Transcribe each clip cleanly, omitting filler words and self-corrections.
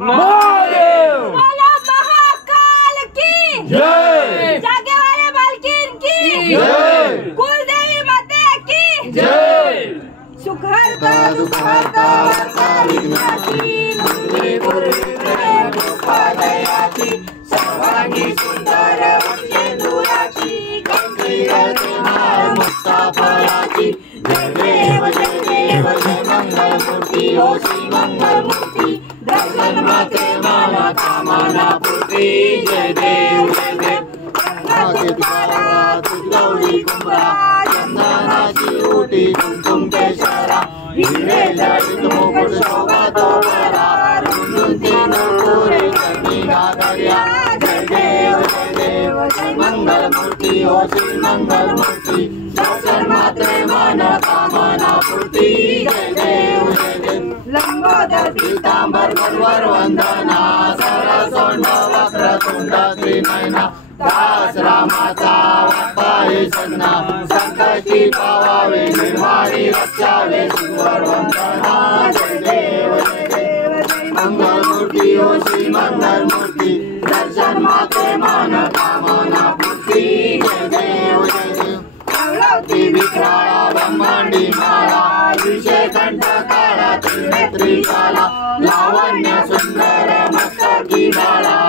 महादेव। बोलो महाकाल की जय। जागे वाले मालकिन की जय। कुलदेवी माते की जय। सुखहर्ता दुःखहर्ता वार्ता विघ्नाची नुरे पूर्वे कृपादयाची सर्वांगी सुंदर वक्षेंदुराची गंभीरते माळ मुक्ता फळाची जय देव जय मंगलमूर्ती ओ श्री मंगलमूर्ती दर्शन मात्रे माना कामना पूर्ती जय देव गौरी कुंभरा चंदनाची ओटी कुमकुम केशरा हिरे ललित मुकुट शोभा तो बरा रुंदून तीन पुरे चरणी गागर्या जय देव मंगलमूर्ती ओ श्री मंगलमूर्ती दर्शन मात्रे मन कामना पूर्ती जय देव लंबोदर पीतांबर गरुवर वंदना सरसोंड वक्रतुंड त्रिनयना दास रामाचा वाटपाहे सन्ना संकटी पावावे निर्माणी रक्षावे सुवर वंदना जय देव मंगलमूर्ती ओ श्री मंगलमूर्ती दर्शन माते मन कामना पूर्ती जय देव कवलवती विक्राळा ब्रह्मांडी माळा विषय कंठ काळा त्रिनेत्री काला लावण्य सुंदर मस्तकी बाळा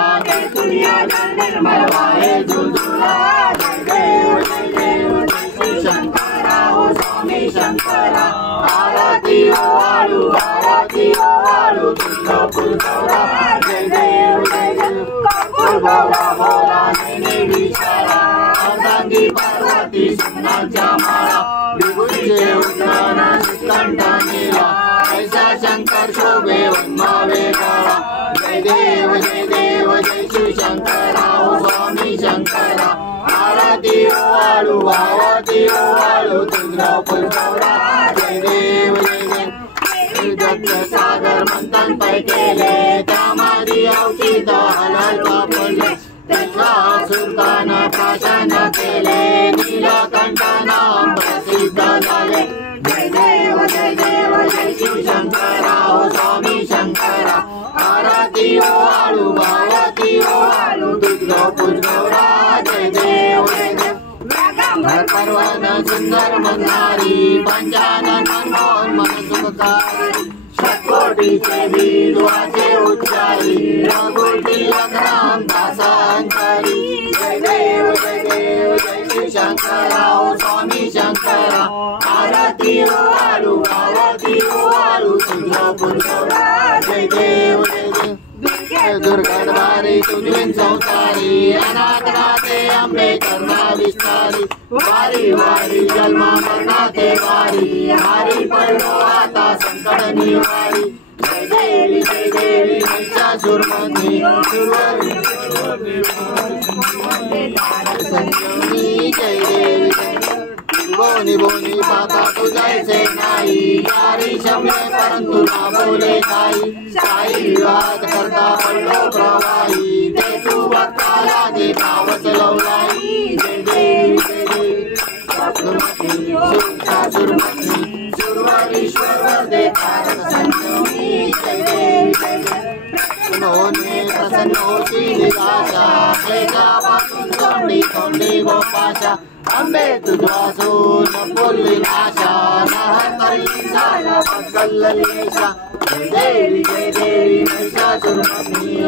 निर्मल वाहे झुलझुला जय देव श्री शंकरा ओ स्वामी शंकरा आरती ओ आळू तुळजापूर गौरा जय देव कर्पूर गौरा भोला नैने विशाला अर्धांगी पार्वती सुमनाच्या माळा विभूतीचे उद्यान कंठ नीला ऐसा शंकर शोभे वन्मावे काळा जय देव जय शिव शंकरा ओ स्वामी शंकरा आरती ओ आळू तुळजापूर गौरा जय देव दत्त सागर मंथन पै केले त्यामादी औषध हलाल वापरले सुरकान प्राशन केले नीलकंठ नाम प्रसिद्ध झाले जय देव जय शिव शंकरा ओ स्वामी शंकरा आरती ओ आळू तुळजापूर गौरा जय देव पर्वन सुंदर मंदारी पंचानन मनमोहन मन सुखकारी षटकोटीचे विद्वाचे उच्चारी रघुटी लग्नाम दासांतरी जय देव जय शिव शंकरा ओ स्वामी शंकरा आरती ओ आळू तुळजापूर गौरा जय देव दुर्गडवारी तुझे संसारी अनाथनाथे अंबे करुणा विस्तारी वारी वारी जन्म मरणाते वारी हारी पडलो आता संकट निवारी जय देवी महिषासुरमर्दिनी संजीवनी जय देवी बोनी बाबा तू जायचे नाही यारी शमले परंतु ना बोले काही साई विवाद करता पडलो प्रवाही ते तू भक्ताला दे पावस लवलाई जय देवी सुरमती सुरवारीश्वर दे तारक संजीवनी जय देवी प्रसन्न होती निराशा पासून तोंडी गोपाशा अंबे तुझ्यासून बोलली आशा नहर करली झाला पगल्लेशा जय देवी महिषासुरमर्दिनी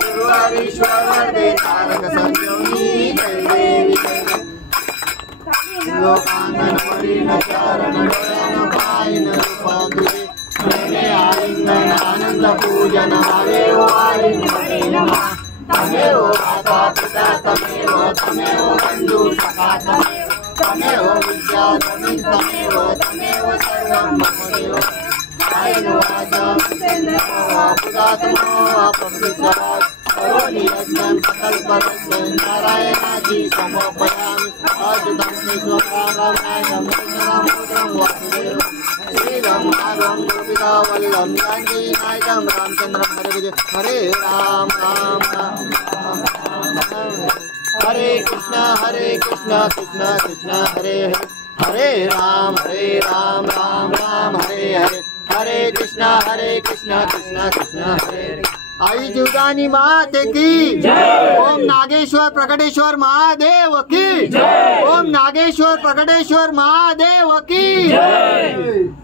सुरवारीश्वर दे तारक संजीवनी जय देवी लोकांगण वरील चरण डोळ्यान पाहिन रूपा तुझे प्रेमे आलिंगन आनंद पूजन भावे ओ आलिंगन तमेव माता पिता तमेव बंधु सखा तमेव विद्या तमेव सर्वं मम देव आयनो वाचा पुदातनो प्रभुसवास करोमि यज्ञं सकलपरस्य नारायणाची समर्पयामि अच्युतं विश्वकारणाय नमोऽस्तुतं वासुदेवं श्रीराम राम गोपिका वल्लभं जानकी नायकं रामचन्द्रं हरे राम हरे कृष्ण कृष्ण कृष्ण हरे हरे हरे राम राम राम हरे हरे हरे कृष्णा कृष्णा कृष्णा हरे। आई जीवदानी मात की जय। ओम नागेश्वर प्रकटेश्वर महादेव की जय। ओम नागेश्वर प्रकटेश्वर महादेव की जय।